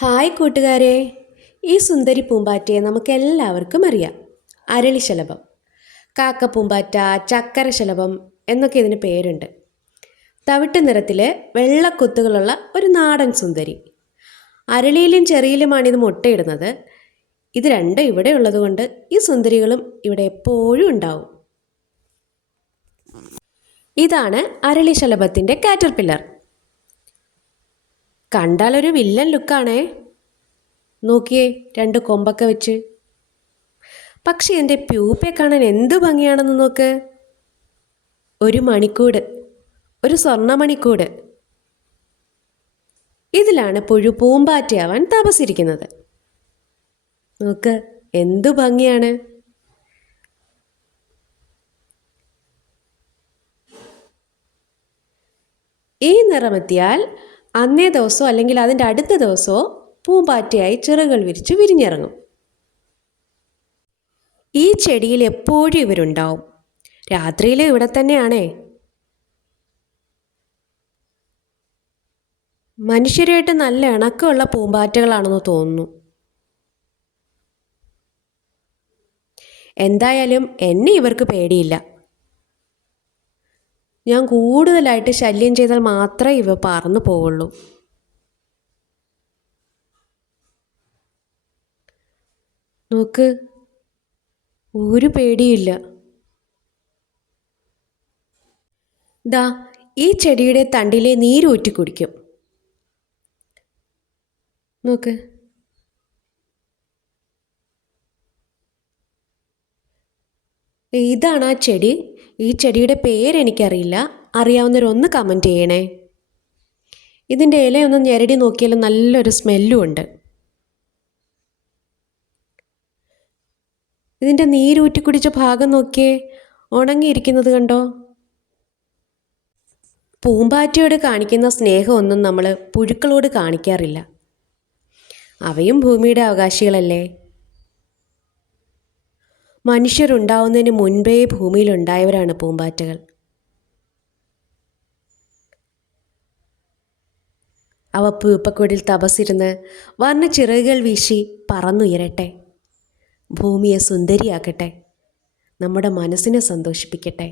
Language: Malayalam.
ഹായ് കൂട്ടുകാരെ, ഈ സുന്ദരി പൂമ്പാറ്റയെ നമുക്കെല്ലാവർക്കും അറിയാം. അരളിശലഭം, കാക്കപ്പൂമ്പാറ്റ, ചക്കരശലഭം എന്നൊക്കെ ഇതിന് പേരുണ്ട്. തവിട്ട് നിറത്തിൽ വെള്ളക്കൊത്തുകളുള്ള ഒരു നാടൻ സുന്ദരി. അരളിയിലും ചെറിയിലുമാണ് ഇത് മുട്ടയിടുന്നത്. ഇത് രണ്ടും ഇവിടെ ഉള്ളതുകൊണ്ട് ഈ സുന്ദരികളും ഇവിടെ എപ്പോഴും ഉണ്ടാവും. ഇതാണ് അരളിശലഭത്തിൻ്റെ കാറ്റർപില്ലർ. കണ്ടാലൊരു വില്ലൻ ലുക്കാണേ. നോക്കിയേ, രണ്ട് കൊമ്പൊക്കെ വെച്ച്. പക്ഷെ എൻ്റെ പ്യൂപ്പയെ കാണാൻ എന്ത് ഭംഗിയാണെന്ന് നോക്ക്. ഒരു മണിക്കൂട്, ഒരു സ്വർണ്ണമണിക്കൂട്. ഇതിലാണ് പുഴു പൂമ്പാറ്റയാവാൻ തപസ്സിരിക്കുന്നത്. നോക്ക്, എന്തു ഭംഗിയാണ്. ഈ നിറമെത്തിയാൽ അന്നേ ദിവസമോ അല്ലെങ്കിൽ അതിൻ്റെ അടുത്ത ദിവസമോ പൂമ്പാറ്റയായി ചിറകുകൾ വിരിച്ച് വിരിഞ്ഞിറങ്ങും. ഈ ചെടിയിൽ എപ്പോഴും ഇവരുണ്ടാവും. രാത്രിയിൽ ഇവിടെ തന്നെയാണേ. മനുഷ്യരായിട്ട് നല്ല ഇണക്കമുള്ള പൂമ്പാറ്റകളാണെന്ന് തോന്നുന്നു. എന്തായാലും എന്നെ ഇവർക്ക് പേടിയില്ല. ഞാൻ കൂടുതലായിട്ട് ശല്യം ചെയ്താൽ മാത്രമേ ഇവ പറന്നു പോവുള്ളൂ. നോക്ക്, ഒരു പേടിയില്ല. ദാ ഈ ചെടിയുടെ തണ്ടിലെ നീരൂറ്റി കുടിക്കും. നോക്ക്, ഇതാണ് ആ ചെടി. ഈ ചെടിയുടെ പേരെനിക്കറിയില്ല. അറിയാവുന്നവരൊന്ന് കമൻറ്റ് ചെയ്യണേ. ഇതിൻ്റെ ഇലയൊന്ന് ഞെരടി നോക്കിയാൽ നല്ലൊരു സ്മെല്ലും ഉണ്ട്. ഇതിൻ്റെ നീരൂറ്റി കുടിച്ച ഭാഗം നോക്കിയേ, ഉണങ്ങിയിരിക്കുന്നത് കണ്ടോ. പൂമ്പാറ്റയോട് കാണിക്കുന്ന സ്നേഹമൊന്നും നമ്മൾ പുഴുക്കളോട് കാണിക്കാറില്ല. അവയും ഭൂമിയുടെ അവകാശികളല്ലേ. മനുഷ്യരുണ്ടാവുന്നതിന് മുൻപേ ഭൂമിയിലുണ്ടായവരാണ് പൂമ്പാറ്റകൾ. അവ പൂപ്പക്കൊടിൽ തപസ്സിരുന്ന് വർണ്ണ ചിറകുകൾ വീശി പറന്നുയരട്ടെ. ഭൂമിയെ സുന്ദരിയാക്കട്ടെ. നമ്മുടെ മനസ്സിനെ സന്തോഷിപ്പിക്കട്ടെ.